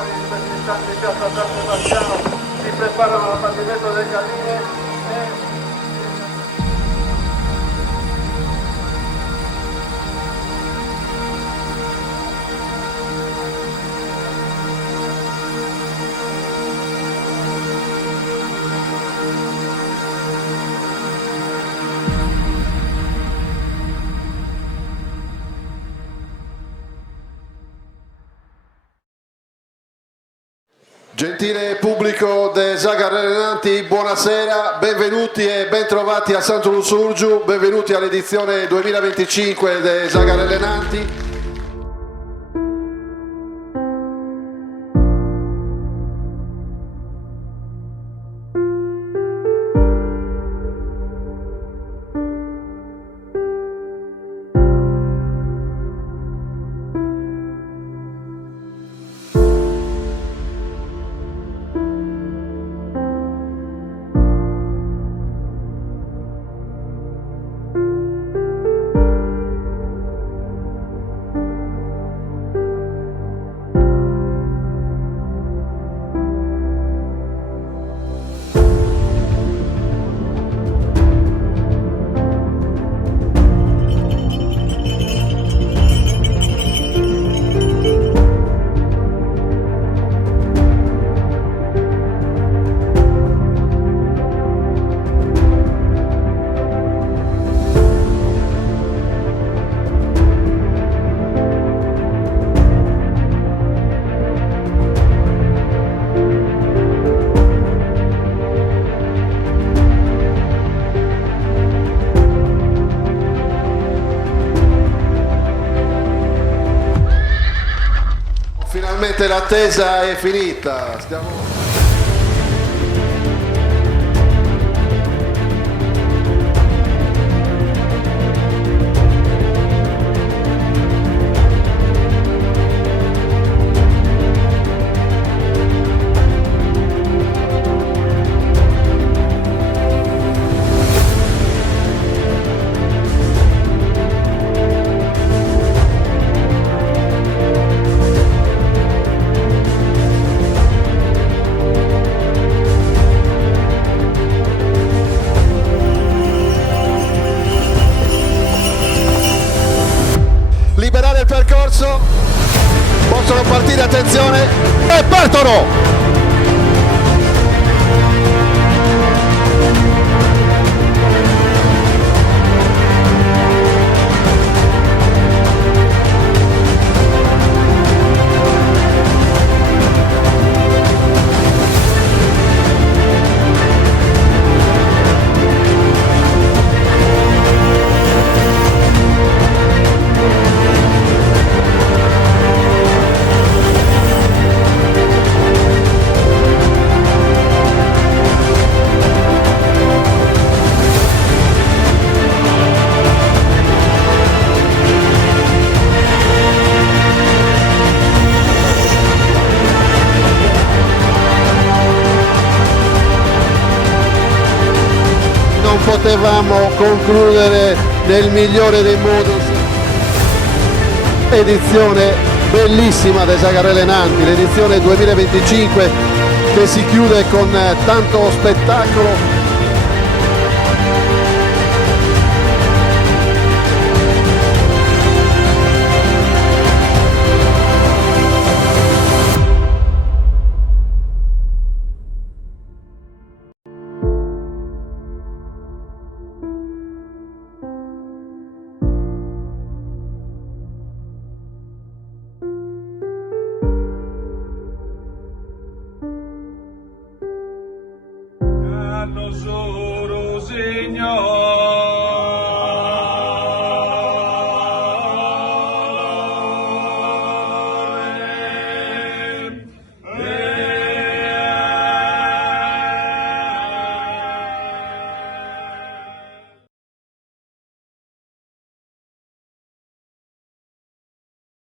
in questi istanti in piazza San Sebastiano si preparano all'abbattimento delle galline. Gentile pubblico de Zagarelle Nanti, buonasera, benvenuti e bentrovati a Santo Lussurgiu, benvenuti all'edizione 2025 de Zagarelle Nanti. Finalmente l'attesa è finita. Liberare il percorso, possono partire, attenzione, e partono! Non potevamo concludere nel migliore dei modi. Edizione bellissima dei Zagarelle Nanti, l'edizione 2025 che si chiude con tanto spettacolo.